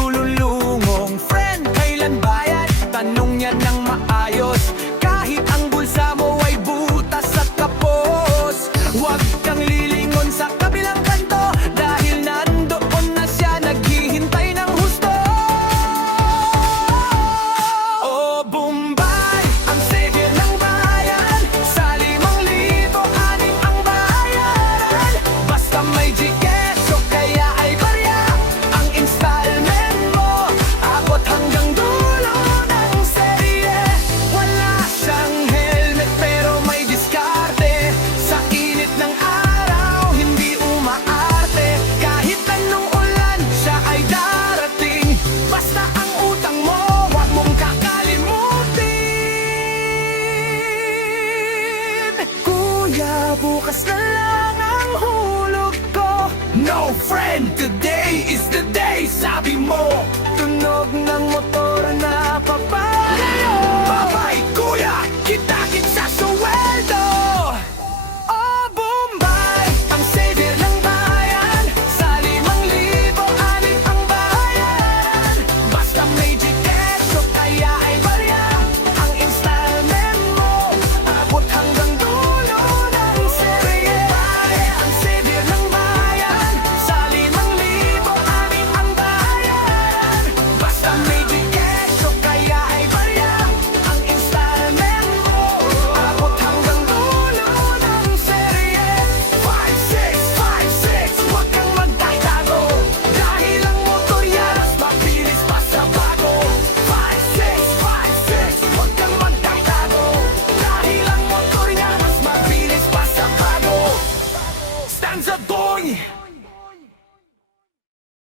nalululungong friend, kailan bayad? Tanong niya ng maayos. Kahit ang bulsa mo ay butas at kapos, huwag kang lilingon sa kabilang kanto, dahil nandoon na siya naghihintay ng husto. O Bombay, ang savior ng bayan, sa 5,000 anim ang bayaran. Basta may GCash o kaya ay barya, ang installment mo abot hanggang dulo ng serye. Wala siyang helmet pero may diskarte, sa init ng araw hindi umaarte. Kahit anong ulan siya ay darating, basta ang utang mo huwag mong kakalimutin. Kuya, bukas na lang ang hulog ko. No friend, today is the day, sabi mo. Tunog ng motor na papalayo. Bye-bye kuya, kita-kits sa sweldo. O Bombay, ang savior ng bayan, sa 5,000 anim ang bayaran. Basta may GCash o kaya ay barya, ang installment mo abot hanggang dulo ng serye. Ang savior ng bayan, sa 5,000 anim ang bayaran. Basta may GCash o kaya ay barya, ang installment mo abot hanggang dulo ng serye. 5656, huwag kang magtatago, dahil ang motor yan mas mabilis pa sa bago. 5656, huwag kang magtatago, dahil ang motor yan mas mabilis pa sa bago. Stanza Boy!